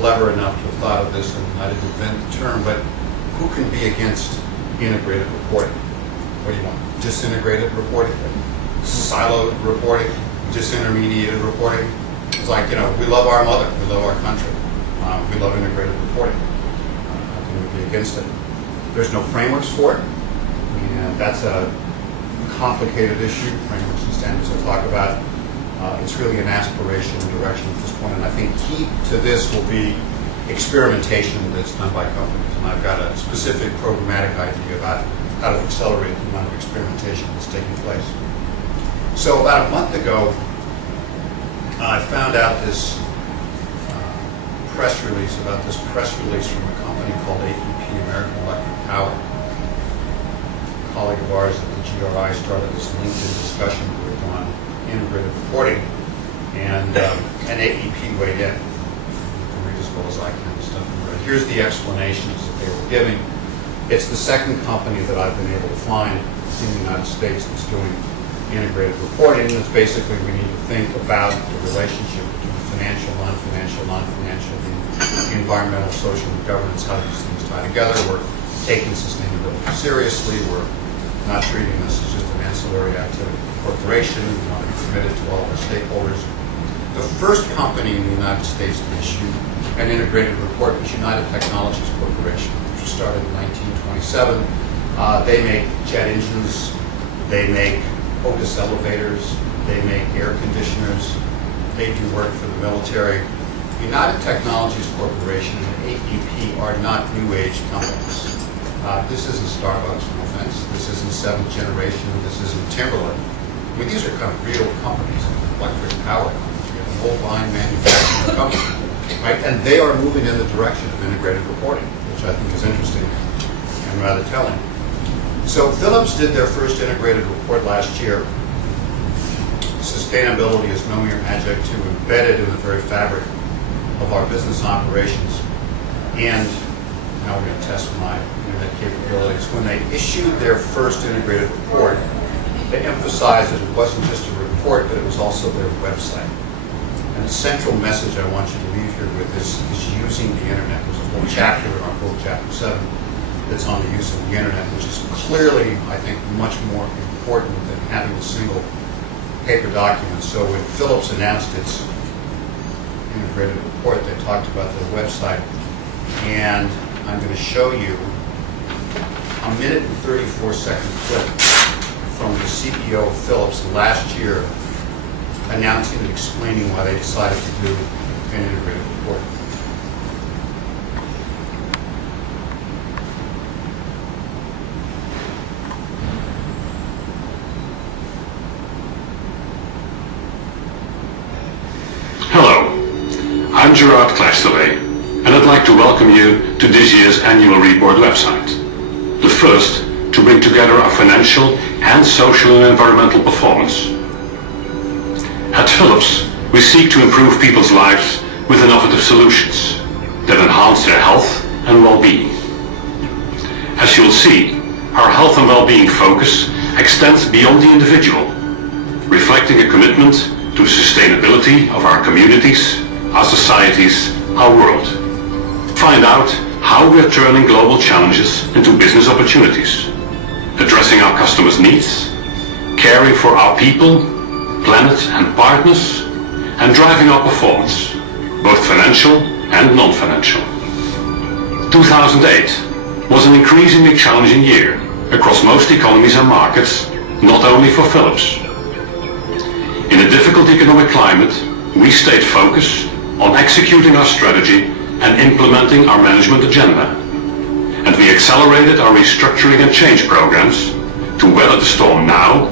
clever enough to have thought of this, and I didn't invent the term, but who can be against integrated reporting? What do you want? Disintegrated reporting? Siloed reporting? Disintermediated reporting? It's like, you know, we love our mother, we love our country, we love integrated reporting. How can we be against it? There's no frameworks for it, and that's a complicated issue. Frameworks and standards I'll talk about. It's really an aspiration and direction at this point, and I think key to this will be experimentation that's done by companies. And I've got a specific programmatic idea about how to accelerate the amount of experimentation that's taking place. So about a month ago, I found out this press release from a company called AEP, American Electric Power. A colleague of ours at the GRI started this LinkedIn discussion group on integrated reporting, and AEP weighed in. You can read as well as I can the stuff. Here's the explanations that they were giving. It's the second company that I've been able to find in the United States that's doing integrated reporting. It's basically we need to think about the relationship between financial, non-financial, the environmental, social, and governance, how these things tie together. We're taking sustainability seriously. We're not treating this as just an ancillary activity corporation. We want to be committed to all of our stakeholders. The first company in the United States to issue an integrated report was United Technologies Corporation, which was started in 1927. They make jet engines, they make Otis elevators, they make air conditioners, they do work for the military. United Technologies Corporation and AEP are not new age companies. This isn't Starbucks, no offense. This isn't seventh generation. This isn't Timberland. I mean, these are kind of real companies, electric power companies. We have a whole line manufacturing company, right? And they are moving in the direction of integrated reporting, which I think is interesting and rather telling. So Philips did their first integrated report last year. Sustainability is no mere adjective embedded in the very fabric of our business operations. And now we're going to test my internet capabilities. When they issued their first integrated report, they emphasized that it wasn't just a report, but it was also their website. And the central message I want you to leave here with is using the internet. There's a whole chapter in our book, Chapter 7, that's on the use of the internet, which is clearly, I think, much more important than having a single paper document. So when Philips announced its integrated report, they talked about their website, and I'm going to show you a 1-minute and 34-second clip from the CEO of Philips last year announcing and explaining why they decided to do an integrated report. Hello, I'm Robert Eccles, and I'd like to welcome you to this year's annual report website, the first to bring together our financial and social and environmental performance. At Philips, we seek to improve people's lives with innovative solutions that enhance their health and well-being. As you'll see, our health and well-being focus extends beyond the individual, reflecting a commitment to the sustainability of our communities, our societies, our world. Find out how we are turning global challenges into business opportunities, addressing our customers' needs, caring for our people, planet and partners, and driving our performance, both financial and non-financial. 2008 was an increasingly challenging year across most economies and markets, not only for Philips. In a difficult economic climate, we stayed focused on executing our strategy and implementing our management agenda. And we accelerated our restructuring and change programs to weather the storm now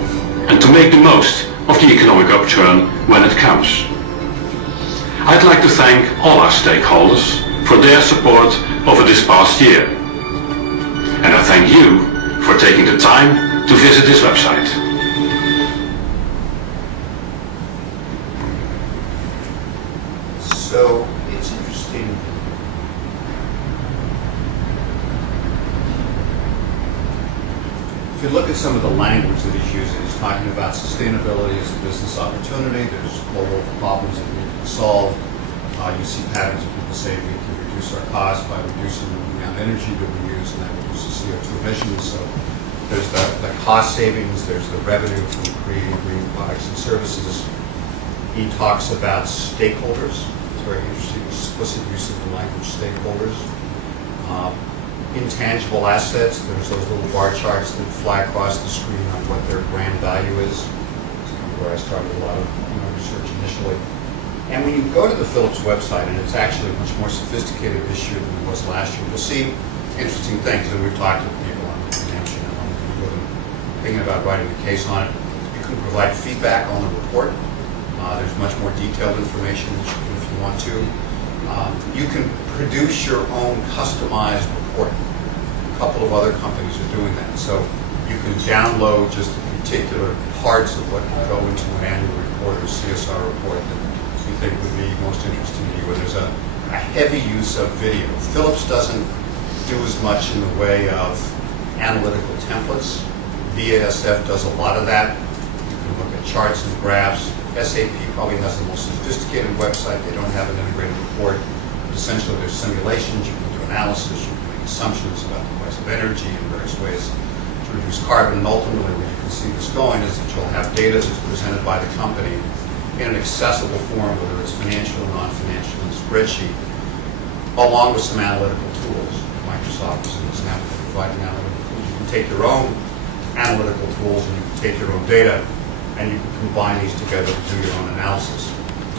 and to make the most of the economic upturn when it comes. I'd like to thank all our stakeholders for their support over this past year. And I thank you for taking the time to visit this website. So it's interesting. If you look at some of the language that he's using, he's talking about sustainability as a business opportunity. There's global problems that we need to solve. You see patterns of people say we can reduce our costs by reducing the amount of energy that we use, and that reduces CO2 emissions. So there's the cost savings, there's the revenue from creating green products and services. He talks about stakeholders. It's very interesting, explicit use of the language stakeholders. Intangible assets, there's those little bar charts that fly across the screen on what their brand value is. It's kind of where I started a lot of research initially. And when you go to the Philips website, and it's actually much more sophisticated this year than it was last year, you'll see interesting things, and we've talked to people on the thinking about writing a case on it. You can provide feedback on the report. There's much more detailed information if you want to. You can produce your own customized report. A couple of other companies are doing that. So you can download just the particular parts of what can go into an annual report or CSR report that you think would be most interesting to you. Where there's a heavy use of video. Philips doesn't do as much in the way of analytical templates. BASF does a lot of that. You can look at charts and graphs. SAP probably has the most sophisticated website. They don't have an integrated report. But essentially, there's simulations. You can do analysis. You can make assumptions about the price of energy and various ways to reduce carbon. And ultimately, where you can see this going is that you'll have data that's presented by the company in an accessible form, whether it's financial or non-financial, in a spreadsheet, along with some analytical tools. Microsoft is an example of providing analytical tools. You can take your own analytical tools and you can take your own data and you can combine these together to do your own analysis.